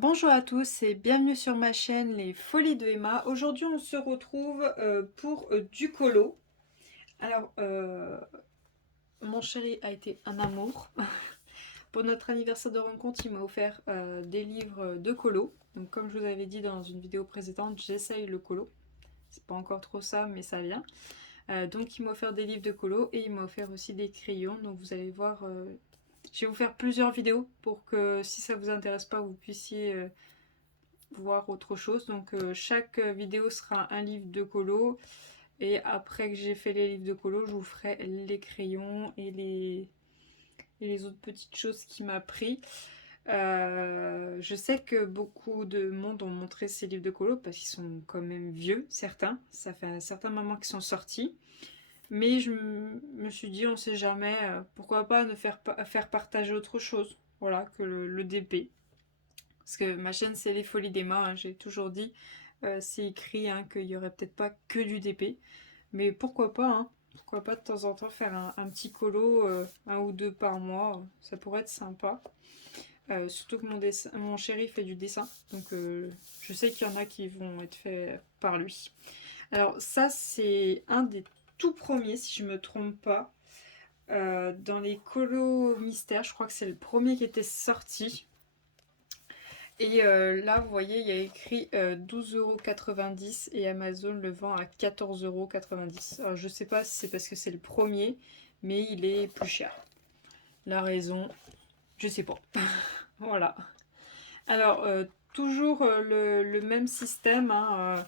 Bonjour à tous et bienvenue sur ma chaîne Les Folies de Emma. Aujourd'hui on se retrouve pour du colo. Alors mon chéri a été un amour. Pour notre anniversaire de rencontre il m'a offert des livres de colo. Donc comme je vous avais dit dans une vidéo précédente, j'essaye le colo. C'est pas encore trop ça mais ça vient. Donc il m'a offert des livres de colo et il m'a offert aussi des crayons. Donc vous allez voir, je vais vous faire plusieurs vidéos pour que si ça vous intéresse pas vous puissiez voir autre chose. Donc chaque vidéo sera un livre de colo et après que j'ai fait les livres de colo je vous ferai les crayons et les autres petites choses qui m'a pris. Je sais que beaucoup de monde ont montré ces livres de colo parce qu'ils sont quand même vieux, certains, ça fait un certain moment qu'ils sont sortis, mais je me suis dit on sait jamais, pourquoi pas ne faire partager autre chose, voilà, que le DP. Parce que ma chaîne c'est les folies d'Emma, hein, j'ai toujours dit, c'est écrit hein, qu'il n'y aurait peut-être pas que du DP. Mais pourquoi pas, hein, pourquoi pas de temps en temps faire un petit colo, un ou deux par mois, ça pourrait être sympa. Surtout que mon chéri fait du dessin, donc je sais qu'il y en a qui vont être faits par lui. Alors ça c'est un des tout premiers si je me trompe pas. Dans les colos mystères, je crois que c'est le premier qui était sorti. Et là, vous voyez, il y a écrit 12,90 € et Amazon le vend à 14,90 €. Alors, je sais pas si c'est parce que c'est le premier, mais il est plus cher. La raison, je sais pas. Voilà. Alors, toujours le même système, hein,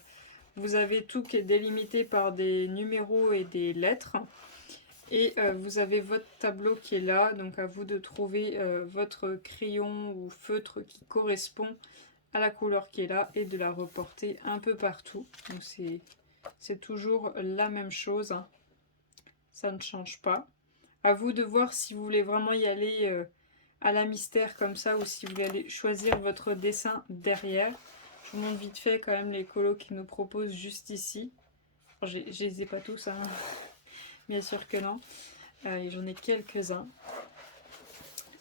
vous avez tout qui est délimité par des numéros et des lettres. Et vous avez votre tableau qui est là, donc à vous de trouver votre crayon ou feutre qui correspond à la couleur qui est là et de la reporter un peu partout. Donc c'est toujours la même chose, hein. Ça ne change pas. À vous de voir si vous voulez vraiment y aller à la mystère comme ça ou si vous voulez aller choisir votre dessin derrière. Je vous montre vite fait quand même les colos qu'ils nous proposent juste ici. Je les ai pas tous, hein. Bien sûr que non. J'en ai quelques-uns.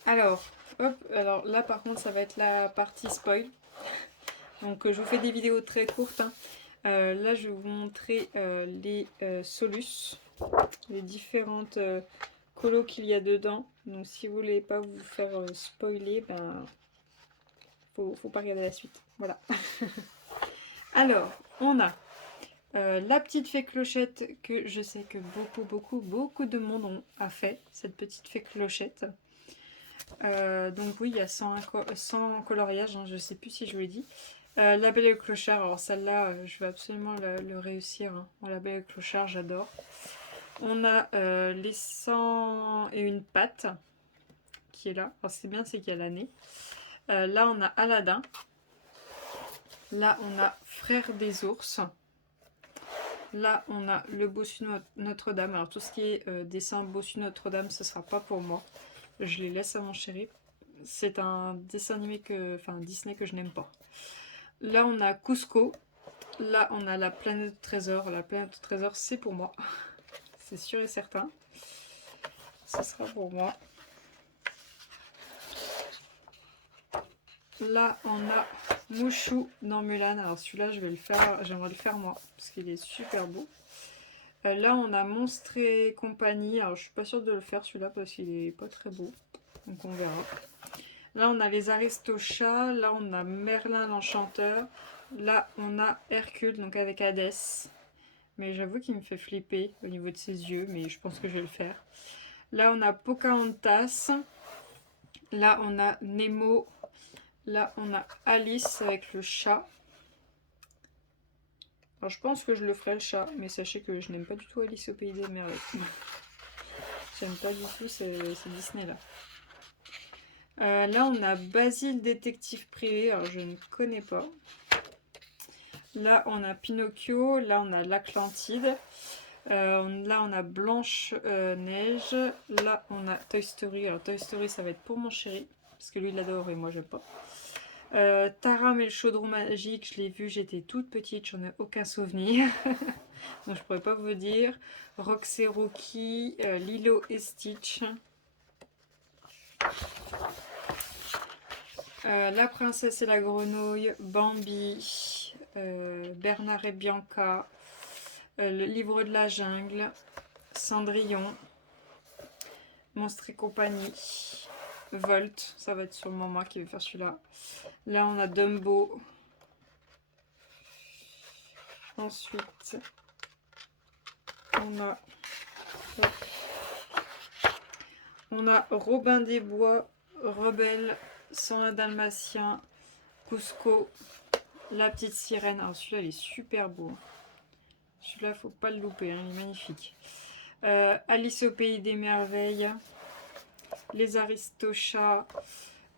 Alors, hop, alors là par contre ça va être la partie spoil. Donc je vous fais des vidéos très courtes, hein. Là je vais vous montrer les Solus, les différentes colos qu'il y a dedans. Donc si vous voulez pas vous faire spoiler, ben faut pas regarder la suite. Voilà. Alors, on a la petite fée clochette que je sais que beaucoup de monde a fait, cette petite fée clochette. Donc oui, il y a 100 coloriages, hein, je sais plus si je vous l'ai dit. La Belle et le Clochard, alors celle-là, je vais absolument le réussir, hein. La Belle et le Clochard, j'adore. On a les 101 pattes qui est là. Alors c'est bien, c'est qu'il y a l'année. Là, on a Aladdin. Là, on a Frère des ours. Là, on a le Bossu Notre-Dame. Alors tout ce qui est dessin Bossu Notre-Dame, ce sera pas pour moi. Je les laisse à mon chéri. C'est un dessin animé Disney que je n'aime pas. Là, on a Cusco. Là, on a la planète de trésor. La planète de trésor, c'est pour moi. C'est sûr et certain. Ce sera pour moi. Là, on a Mouchou dans Mulan. Alors celui-là, je vais le faire. J'aimerais le faire moi, parce qu'il est super beau. Là, on a Monstre et compagnie. Alors, je suis pas sûre de le faire celui-là, parce qu'il est pas très beau. Donc, on verra. Là, on a les Aristochats. Là, on a Merlin l'Enchanteur. Là, on a Hercule, donc avec Hadès. Mais j'avoue qu'il me fait flipper au niveau de ses yeux, mais je pense que je vais le faire. Là, on a Pocahontas. Là, on a Nemo. Là, on a Alice avec le chat. Alors, je pense que je le ferai le chat, mais sachez que je n'aime pas du tout Alice au Pays des Merveilles. J'aime pas du tout ces Disney-là. Là, on a Basile, détective privé. Alors, je ne connais pas. Là, on a Pinocchio. Là, on a l'Atlantide. Là, on a Blanche-Neige. Là, on a Toy Story. Alors, Toy Story, ça va être pour mon chéri, parce que lui, il l'adore et moi, j'aime pas. Taram et le chaudron magique, je l'ai vu, j'étais toute petite, j'en ai aucun souvenir. Donc, je pourrais pas vous dire. Rox et Rookie, Lilo et Stitch. La princesse et la grenouille, Bambi, Bernard et Bianca, le livre de la jungle, Cendrillon, Monstres et compagnie, Volt, ça va être sûrement moi qui vais faire celui-là. Là on a Dumbo. Ensuite on a Robin des Bois, Rebelle, 101 Dalmatien, Cusco, La Petite Sirène. Alors celui-là il est super beau. Celui-là faut pas le louper, hein, il est magnifique. Alice au pays des merveilles, Les Aristochats,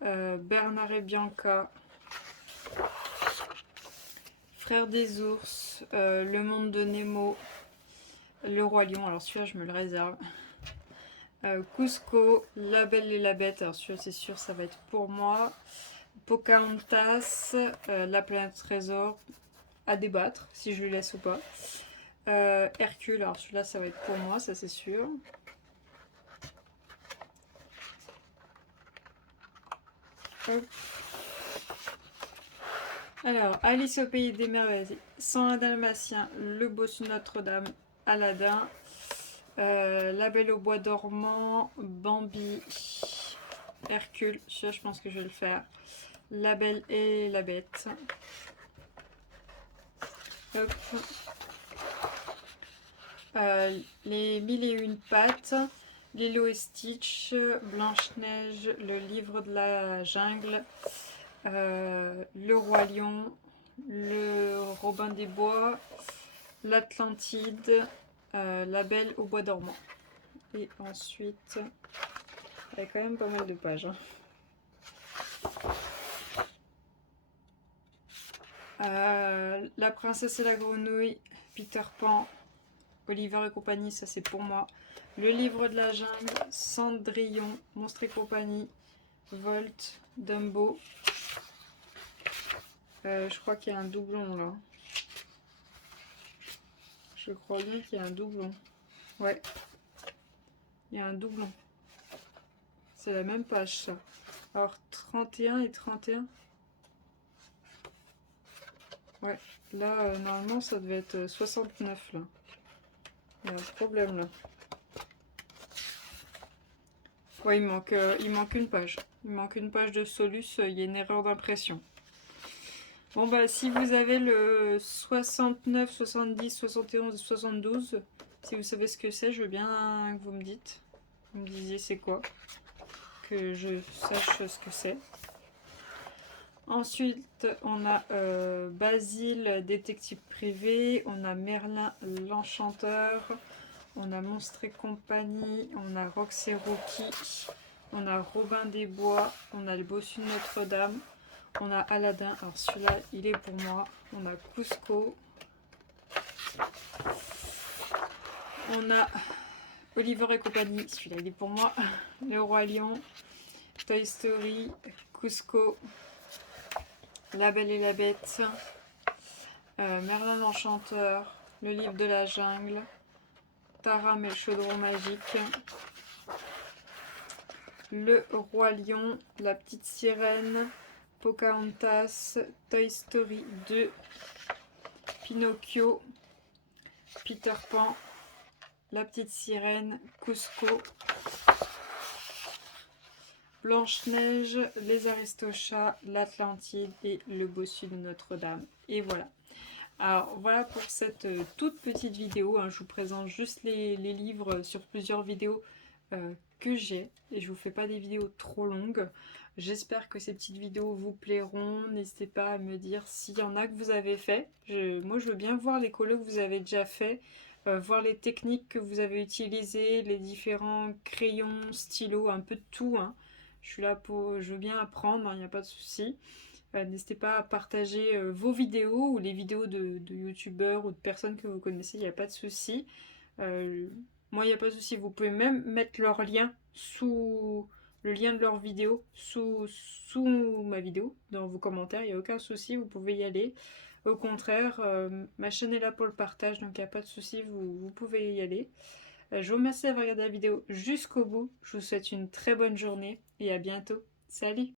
Bernard et Bianca, Frères des ours, Le monde de Nemo, Le Roi Lion. Alors celui-là je me le réserve. Cusco, La Belle et la Bête. Alors celui-là c'est sûr ça va être pour moi. Pocahontas, La planète trésor, à débattre si je le laisse ou pas. Hercule, alors celui-là ça va être pour moi, ça c'est sûr. Hop. Alors, Alice au pays des merveilles, 101 Dalmatien, Le Bossu de Notre-Dame, Aladdin, La Belle au bois dormant, Bambi, Hercule, celui-là je pense que je vais le faire. La Belle et la Bête. Hop. Les 1001 pattes, Lilo et Stitch, Blanche-Neige, Le livre de la jungle, Le Roi Lion, Le Robin des Bois, L'Atlantide, La Belle au bois dormant. Et ensuite, il y a quand même pas mal de pages. La princesse et la grenouille, Peter Pan, Oliver et compagnie, ça c'est pour moi. Le livre de la jungle, Cendrillon, Monstres et compagnie, Volt, Dumbo. Je crois qu'il y a un doublon là. Je crois bien qu'il y a un doublon. Ouais. Il y a un doublon. C'est la même page ça. Alors 31 et 31. Ouais. Là, normalement, ça devait être 69 là. Il y a un problème là. Ouais, il manque une page. Il manque une page de Solus, il y a une erreur d'impression. Bon bah si vous avez le 69, 70, 71 et 72, si vous savez ce que c'est, je veux bien que vous me dites. Vous me disiez c'est quoi, que je sache ce que c'est. Ensuite, on a Basile, détective privé, on a Merlin, l'enchanteur, on a Monstres et compagnie, on a Rox et Rookie, on a Robin des Bois, on a le Bossu de Notre-Dame, on a Aladdin, alors celui-là il est pour moi, on a Cusco, on a Oliver et compagnie, celui-là il est pour moi, Le Roi Lion, Toy Story, Cusco, La Belle et la Bête, Merlin l'Enchanteur, Le Livre de la Jungle, Taram et le Chaudron Magique, Le Roi Lion, La Petite Sirène, Pocahontas, Toy Story 2, Pinocchio, Peter Pan, La Petite Sirène, Cusco, Blanche-Neige, Les Aristochats, l'Atlantide et Le Bossu de Notre-Dame. Et voilà. Alors voilà pour cette toute petite vidéo, hein. Je vous présente juste les livres sur plusieurs vidéos que j'ai et je vous fais pas des vidéos trop longues. J'espère que ces petites vidéos vous plairont. N'hésitez pas à me dire s'il y en a que vous avez fait. Moi je veux bien voir les colos que vous avez déjà fait, voir les techniques que vous avez utilisées, les différents crayons, stylos, un peu de tout, hein. Je veux bien apprendre, il n'y a pas de souci. N'hésitez pas à partager vos vidéos ou les vidéos de youtubeurs ou de personnes que vous connaissez, il n'y a pas de souci. Moi, il n'y a pas de souci, vous pouvez même mettre leur lien sous le lien de leur vidéo sous ma vidéo, dans vos commentaires, il n'y a aucun souci, vous pouvez y aller. Au contraire, ma chaîne est là pour le partage, donc il n'y a pas de souci, vous pouvez y aller. Je vous remercie d'avoir regardé la vidéo jusqu'au bout, je vous souhaite une très bonne journée et à bientôt. Salut!